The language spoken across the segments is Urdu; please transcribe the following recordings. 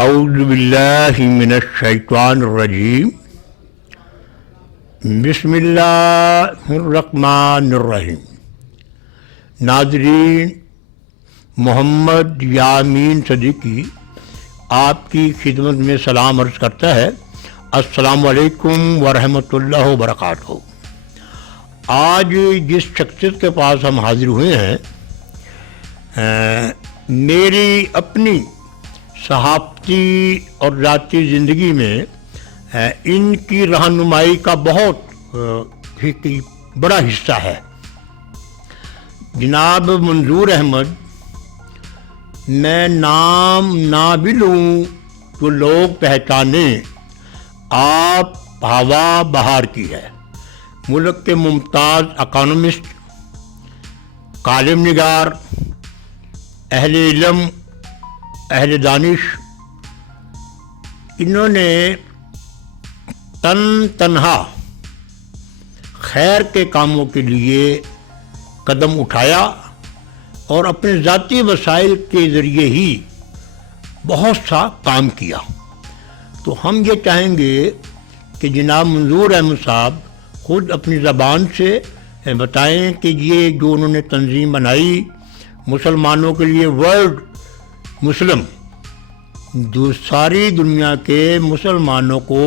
اعوذ باللہ من الشیطان الرجیم بسم اللہ الرحمن الرحیم۔ ناظرین، محمد یامین صدیقی آپ کی خدمت میں سلام عرض کرتا ہے۔ السلام علیکم ورحمۃ اللہ وبرکاتہ۔ آج جس شخصیت کے پاس ہم حاضر ہوئے ہیں، میری اپنی صحافتی اور ذاتی زندگی میں ان کی رہنمائی کا بہت بڑا حصہ ہے۔ جناب منظور احمد، میں نام نہ بھی لوں تو لوگ پہچانیں، آپ ہوا بہار کی ہے۔ ملک کے ممتاز اکانومسٹ، کالم نگار، اہل علم، اہل دانش، انہوں نے تنہا خیر کے کاموں کے لیے قدم اٹھایا اور اپنے ذاتی وسائل کے ذریعے ہی بہت سا کام کیا۔ تو ہم یہ چاہیں گے کہ جناب منظور احمد صاحب خود اپنی زبان سے بتائیں کہ یہ جو انہوں نے تنظیم بنائی مسلمانوں کے لیے، ورلڈ مسلم، ساری دنیا کے مسلمانوں کو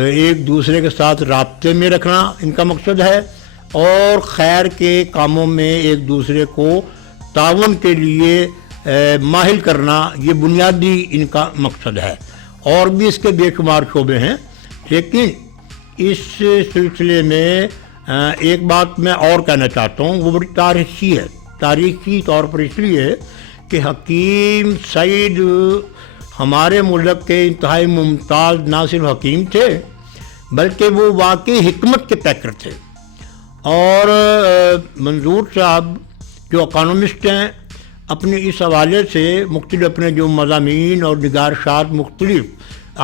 ایک دوسرے کے ساتھ رابطے میں رکھنا ان کا مقصد ہے، اور خیر کے کاموں میں ایک دوسرے کو تعاون کے لیے ماہل کرنا، یہ بنیادی ان کا مقصد ہے۔ اور بھی اس کے بے شمار شعبے ہیں، لیکن اس سلسلے میں ایک بات میں اور کہنا چاہتا ہوں، وہ بڑی تاریخی ہے۔ تاریخی طور پر اس لیے کہ حکیم سعید ہمارے ملک کے انتہائی ممتاز نہ صرف حکیم تھے بلکہ وہ واقعی حکمت کے پیکر تھے۔ اور منظور صاحب جو اکانومسٹ ہیں، اپنے اس حوالے سے مختلف اپنے جو مضامین اور نگارشات مختلف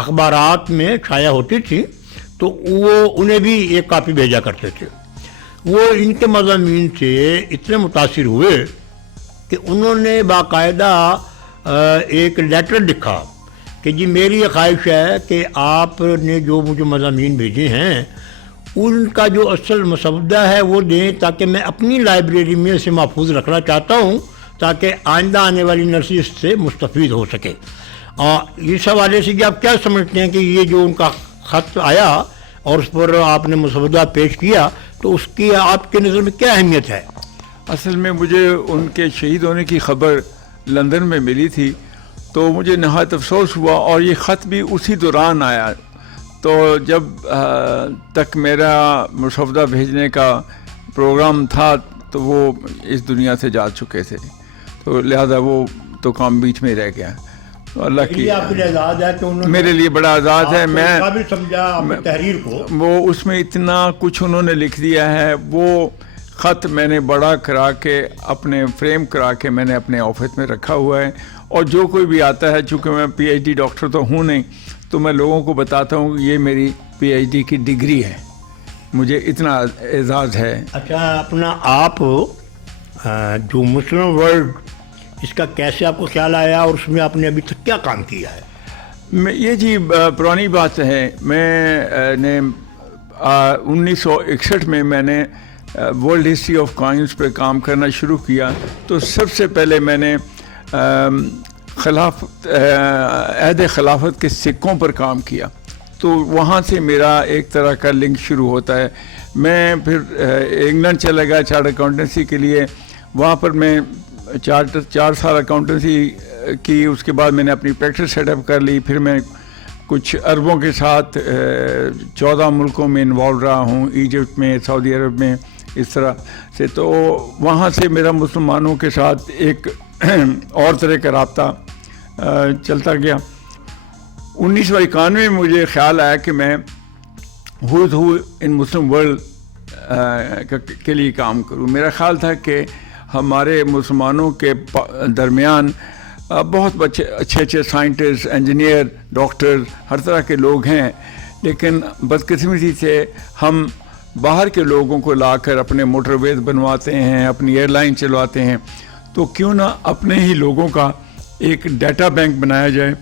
اخبارات میں شائع ہوتی تھی، تو وہ انہیں بھی ایک کاپی بھیجا کرتے تھے۔ وہ ان کے مضامین سے اتنے متاثر ہوئے کہ انہوں نے باقاعدہ ایک لیٹر لکھا کہ جی میری یہ خواہش ہے کہ آپ نے جو مجھے مضامین بھیجے ہیں ان کا جو اصل مسودہ ہے وہ دیں، تاکہ میں اپنی لائبریری میں اسے محفوظ رکھنا چاہتا ہوں، تاکہ آئندہ آنے والی نسل اس سے مستفید ہو سکے۔ اس حوالے سے کہ آپ کیا سمجھتے ہیں کہ یہ جو ان کا خط آیا اور اس پر آپ نے مسودہ پیش کیا، تو اس کی آپ کے نظر میں کیا اہمیت ہے؟ اصل میں مجھے ان کے شہید ہونے کی خبر لندن میں ملی تھی، تو مجھے نہایت افسوس ہوا، اور یہ خط بھی اسی دوران آیا۔ تو جب تک میرا مسودہ بھیجنے کا پروگرام تھا تو وہ اس دنیا سے جا چکے تھے، تو لہذا وہ تو کام بیچ میں رہ گیا۔ اللہ کی میرے لیے بڑا آزاد ہے، میں تحریر کو وہ اس میں اتنا کچھ انہوں نے لکھ دیا ہے۔ وہ خط میں نے بڑا کرا کے اپنے فریم کرا کے میں نے اپنے آفس میں رکھا ہوا ہے، اور جو کوئی بھی آتا ہے، چونکہ میں پی ایچ ڈی ڈاکٹر تو ہوں نہیں، تو میں لوگوں کو بتاتا ہوں کہ یہ میری پی ایچ ڈی کی ڈگری ہے، مجھے اتنا اعزاز ہے۔ اچھا، اپنا آپ جو مسلم ورلڈ، اس کا کیسے آپ کو خیال آیا اور اس میں آپ نے ابھی تک کیا کام کیا ہے؟ یہ جی پرانی بات ہے، میں نے 1961 میں نے ورلڈ ہسٹری آف کوائنز پہ کام کرنا شروع کیا، تو سب سے پہلے میں نے عہد خلافت کے سکوں پر کام کیا، تو وہاں سے میرا ایک طرح کا لنک شروع ہوتا ہے۔ میں پھر انگلینڈ چلا گیا چارٹ اکاؤنٹنسی کے لیے، وہاں پر میں 4 سال اکاؤنٹنسی کی، اس کے بعد میں نے اپنی پریکٹس سیٹ اپ کر لی۔ پھر میں کچھ عربوں کے ساتھ 14 ملکوں میں انوالو رہا ہوں، ایجپٹ میں، سعودی عرب میں، اس طرح سے۔ تو وہاں سے میرا مسلمانوں کے ساتھ ایک اور طرح کا رابطہ چلتا گیا۔ 1991 میں مجھے خیال آیا کہ میں ان مسلم ورلڈ کے لیے کام کروں۔ میرا خیال تھا کہ ہمارے مسلمانوں کے درمیان بہت اچھے سائنٹسٹ، انجینئر، ڈاکٹر، ہر طرح کے لوگ ہیں، لیکن بدقسمتی سے ہم باہر کے لوگوں کو لا کر اپنے موٹر ویز بنواتے ہیں، اپنی ایئر لائن چلواتے ہیں۔ تو کیوں نہ اپنے ہی لوگوں کا ایک ڈیٹا بینک بنایا جائے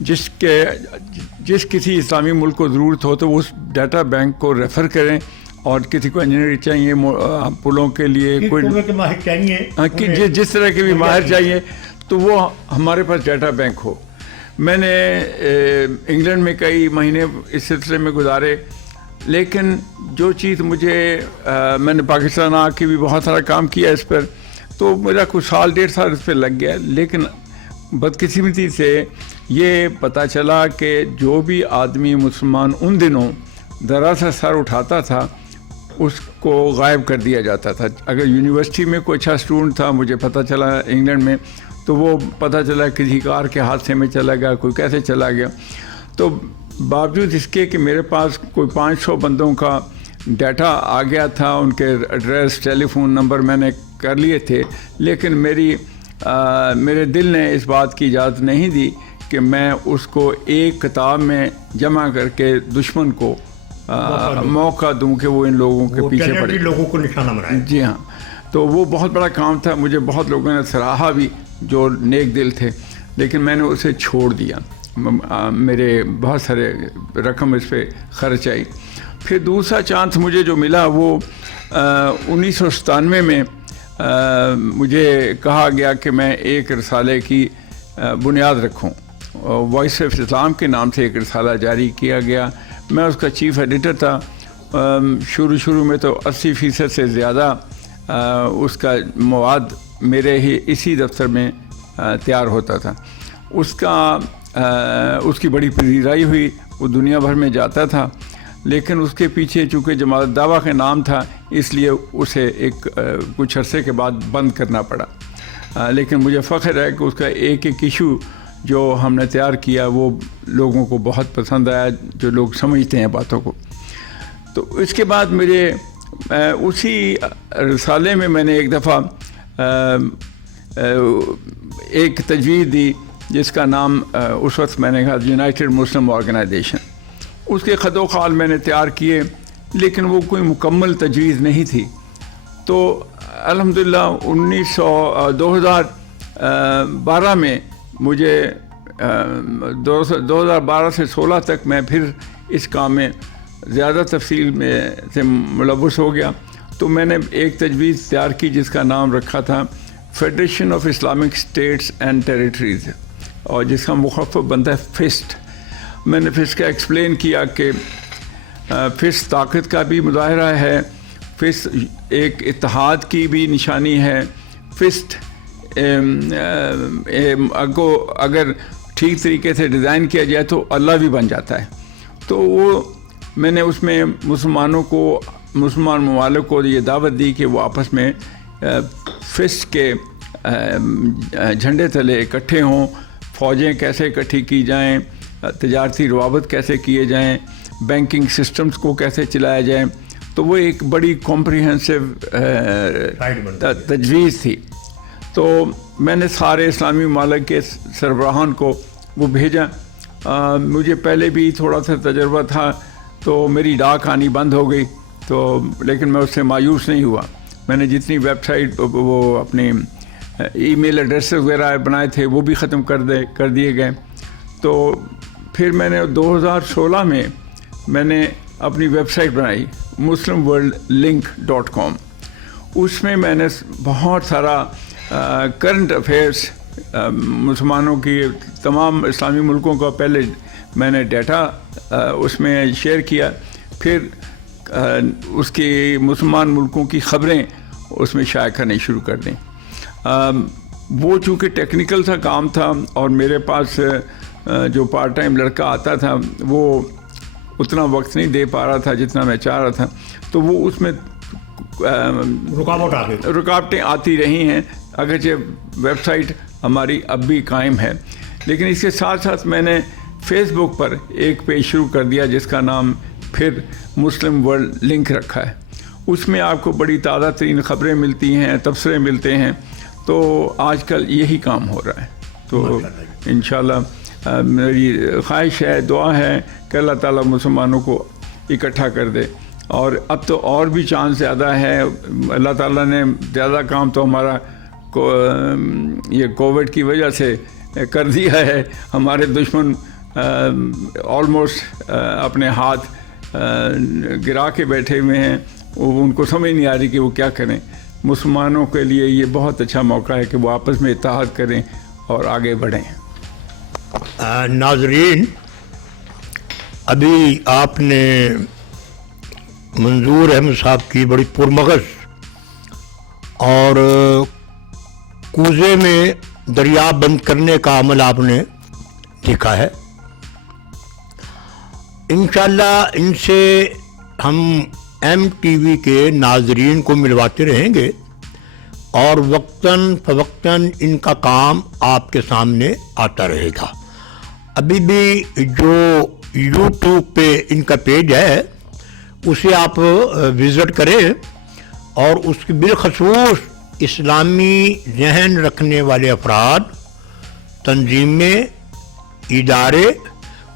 جس کسی اسلامی ملک کو ضرورت ہو تو وہ اس ڈیٹا بینک کو ریفر کریں، اور کسی کو انجینئر چاہیے پلوں کے لیے، کوئی جس طرح کے بھی ماہر چاہیے تو وہ ہمارے پاس ڈیٹا بینک ہو۔ میں نے انگلینڈ میں کئی مہینے اس سلسلے میں گزارے، لیکن جو چیز میں نے پاکستان آ کے بھی بہت سارا کام کیا اس پر، تو میرا کچھ سال 1.5 سال اس پہ لگ گیا، لیکن بدقسمتی سے یہ پتہ چلا کہ جو بھی آدمی مسلمان ان دنوں ذرا سا سر اٹھاتا تھا اس کو غائب کر دیا جاتا تھا۔ اگر یونیورسٹی میں کوئی اچھا اسٹوڈنٹ تھا، مجھے پتہ چلا انگلینڈ میں، تو وہ پتہ چلا کسی کار کے حادثے میں چلا گیا، کوئی کیسے چلا گیا۔ تو باوجود اس کے کہ میرے پاس کوئی 500 بندوں کا ڈیٹا آ گیا تھا، ان کے ایڈریس، ٹیلی فون نمبر میں نے کر لیے تھے، لیکن میرے دل نے اس بات کی اجازت نہیں دی کہ میں اس کو ایک کتاب میں جمع کر کے دشمن کو موقع دوں کہ وہ ان لوگوں کے پیچھے پڑے، لوگوں کو نشانہ بنائے۔ جی ہاں، تو وہ بہت بڑا کام تھا، مجھے بہت لوگوں نے سراہا بھی جو نیک دل تھے، لیکن میں نے اسے چھوڑ دیا۔ میرے بہت سارے رقم اس پہ خرچ آئی۔ پھر دوسرا چانس مجھے جو ملا وہ 1997 میں مجھے کہا گیا کہ میں ایک رسالے کی بنیاد رکھوں۔ وائس آف اسلام کے نام سے ایک رسالہ جاری کیا گیا، میں اس کا چیف ایڈیٹر تھا۔ شروع میں تو 80% سے زیادہ اس کا مواد میرے ہی اسی دفتر میں تیار ہوتا تھا۔ اس کی بڑی پذیرائی ہوئی، وہ دنیا بھر میں جاتا تھا، لیکن اس کے پیچھے چونکہ جماعت دعویٰ کا نام تھا، اس لیے اسے کچھ عرصے کے بعد بند کرنا پڑا۔ لیکن مجھے فخر ہے کہ اس کا ایک ایشو جو ہم نے تیار کیا وہ لوگوں کو بہت پسند آیا، جو لوگ سمجھتے ہیں باتوں کو۔ تو اس کے بعد اسی رسالے میں نے ایک دفعہ ایک تجویز دی جس کا نام اس وقت میں نے کہا یونائٹڈ مسلم آرگنائزیشن۔ اس کے خط و خال میں نے تیار کیے، لیکن وہ کوئی مکمل تجویز نہیں تھی۔ تو الحمدللہ 2012 میں مجھے 2012 سے 16 تک میں پھر اس کام میں زیادہ تفصیل میں سے ملوث ہو گیا۔ تو میں نے ایک تجویز تیار کی جس کا نام رکھا تھا federation of Islamic states and territories, اور جس کا مخفف بنتا ہے فسٹ۔ میں نے فسٹ کا ایکسپلین کیا کہ فسٹ طاقت کا بھی مظاہرہ ہے، فسٹ ایک اتحاد کی بھی نشانی ہے، فسٹ اگر ٹھیک طریقے سے ڈیزائن کیا جائے تو اللہ بھی بن جاتا ہے۔ تو میں نے اس میں مسلمان ممالک کو یہ دعوت دی کہ وہ آپس میں فسٹ کے جھنڈے تلے اکٹھے ہوں، فوجیں کیسے اکٹھی کی جائیں، تجارتی روابط کیسے کیے جائیں، بینکنگ سسٹمز کو کیسے چلایا جائے۔ تو وہ ایک بڑی کمپریہنسو تجویز تھی۔ تو میں نے سارے اسلامی ممالک کے سربراہان کو وہ بھیجا۔ مجھے پہلے بھی تھوڑا سا تجربہ تھا، تو میری ڈاک آنی بند ہو گئی، لیکن میں اس سے مایوس نہیں ہوا۔ میں نے جتنی ویب سائٹ وہ اپنے ای میل ایڈریس وغیرہ بنائے تھے وہ بھی ختم کر دیے گئے۔ تو پھر میں نے 2016 میں نے اپنی ویب سائٹ بنائی muslimworldlink.com۔ اس میں نے بہت سارا کرنٹ افیئرس مسلمانوں کی تمام اسلامی ملکوں کا پہلے میں نے ڈیٹا اس میں شیئر کیا، پھر اس کی مسلمان ملکوں کی خبریں اس میں شائع کرنی شروع کر دیں۔ وہ چونکہ ٹیکنیکل سا کام تھا، اور میرے پاس جو پارٹ ٹائم لڑکا آتا تھا وہ اتنا وقت نہیں دے پا رہا تھا جتنا میں چاہ رہا تھا، تو وہ اس میں رکاوٹیں آتی رہی ہیں، اگرچہ ویب سائٹ ہماری اب بھی قائم ہے۔ لیکن اس کے ساتھ ساتھ میں نے فیس بک پر ایک پیج شروع کر دیا جس کا نام پھر مسلم ورلڈ لنک رکھا ہے۔ اس میں آپ کو بڑی تازہ ترین خبریں ملتی ہیں، تبصرے ملتے ہیں۔ تو آج کل یہی کام ہو رہا ہے۔ تو انشاءاللہ میری خواہش ہے، دعا ہے کہ اللہ تعالیٰ مسلمانوں کو اکٹھا کر دے، اور اب تو اور بھی چانس زیادہ ہے۔ اللہ تعالیٰ نے زیادہ کام تو ہمارا یہ کووڈ کی وجہ سے کر دیا ہے. ہمارے دشمن آلموسٹ اپنے ہاتھ گرا کے بیٹھے ہوئے ہیں. ان کو سمجھ نہیں آ رہی کہ وہ کیا کریں. مسلمانوں کے لیے یہ بہت اچھا موقع ہے کہ وہ آپس میں اتحاد کریں اور آگے بڑھیں. ناظرین، ابھی آپ نے منظور احمد صاحب کی بڑی پرمغز اور کوزے میں دریا بند کرنے کا عمل آپ نے دیکھا ہے. انشاءاللہ ان سے ہم ایم ٹی وی کے ناظرین کو ملواتے رہیں گے اور وقتاً فوقتاً ان کا کام آپ کے سامنے آتا رہے گا. ابھی بھی جو یوٹیوب پہ ان کا پیج ہے اسے آپ وزٹ کریں اور اس کی بالخصوص اسلامی ذہن رکھنے والے افراد، تنظیمیں، ادارے،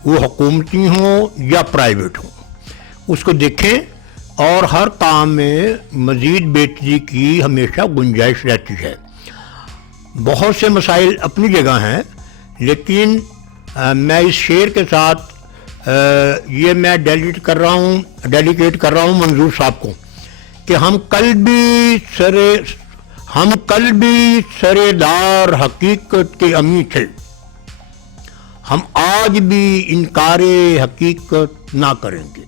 وہ حکومتی ہوں یا پرائیویٹ ہوں، اس کو دیکھیں اور ہر کام میں مزید بہتری کی ہمیشہ گنجائش رہتی ہے. بہت سے مسائل اپنی جگہ ہیں، لیکن میں اس شعر کے ساتھ یہ میں ڈیلیکیٹ کر رہا ہوں منظور صاحب کو کہ ہم کل بھی سرے دار حقیقت کے امی تھے، ہم آج بھی انکار حقیقت نہ کریں گے.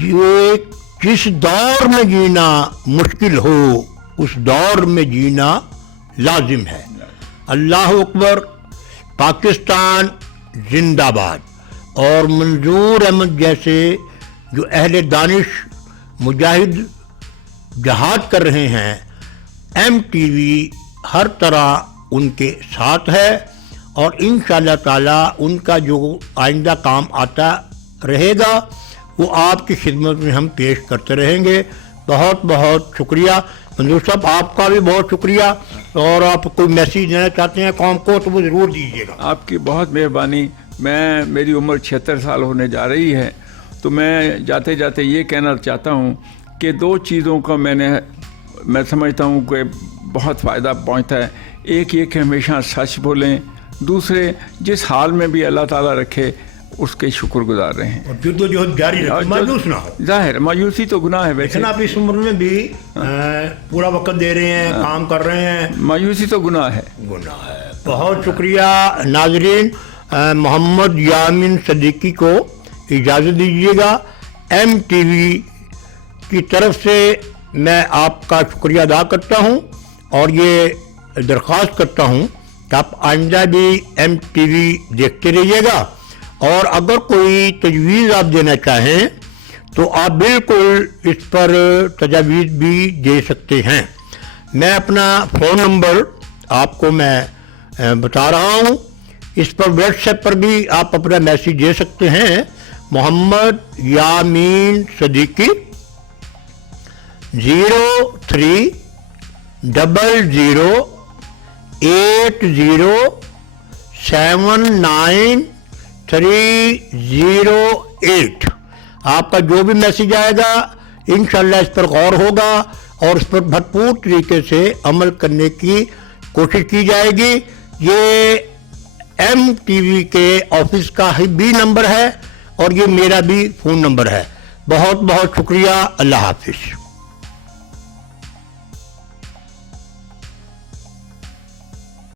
یہ جس دور میں جینا مشکل ہو اس دور میں جینا لازم ہے. اللہ اکبر، پاکستان زندہ باد. اور منظور احمد جیسے جو اہل دانش مجاہد جہاد کر رہے ہیں، ایم ٹی وی ہر طرح ان کے ساتھ ہے اور انشاءاللہ تعالی ان کا جو آئندہ کام آتا رہے گا وہ آپ کی خدمت میں ہم پیش کرتے رہیں گے. بہت بہت شکریہ منظور صاحب، آپ کا بھی بہت شکریہ. اور آپ کوئی میسیج دینا چاہتے ہیں قوم کو تو وہ ضرور دیجیے گا. آپ کی بہت مہربانی. میری عمر 76 سال ہونے جا رہی ہے، تو میں جاتے جاتے یہ کہنا چاہتا ہوں کہ دو چیزوں کا میں سمجھتا ہوں کہ بہت فائدہ پہنچتا ہے. ایک یہ کہ ہمیشہ سچ بولیں، دوسرے جس حال میں بھی اللہ تعالیٰ رکھے اس کے شکر گزار رہے ہیں. جدوجہد جاری رکھیں، مایوس نہ ہو. ظاہر مایوسی تو گناہ ہے، ویسے آپ اس عمر میں بھی پورا وقت دے رہے ہیں، کام کر رہے ہیں. مایوسی تو گناہ ہے. بہت شکریہ ناظرین. محمد یامین صدیقی کو اجازت دیجیے گا. ایم ٹی وی کی طرف سے میں آپ کا شکریہ ادا کرتا ہوں اور یہ درخواست کرتا ہوں کہ آپ آئندہ بھی ایم ٹی وی دیکھتے رہیے گا. اور اگر کوئی تجویز آپ دینا چاہیں تو آپ بالکل اس پر تجاویز بھی دے سکتے ہیں. میں اپنا فون نمبر آپ کو میں بتا رہا ہوں، اس پر واٹس ایپ پر بھی آپ اپنا میسیج دے سکتے ہیں. محمد یامین صدیقی 0300807938. آپ کا جو بھی میسیج آئے گا انشاءاللہ اس پر غور ہوگا اور اس پر بھرپور طریقے سے عمل کرنے کی کوشش کی جائے گی. یہ ایم ٹی وی کے آفس کا بھی نمبر ہے اور یہ میرا بھی فون نمبر ہے. بہت بہت شکریہ. اللہ حافظ.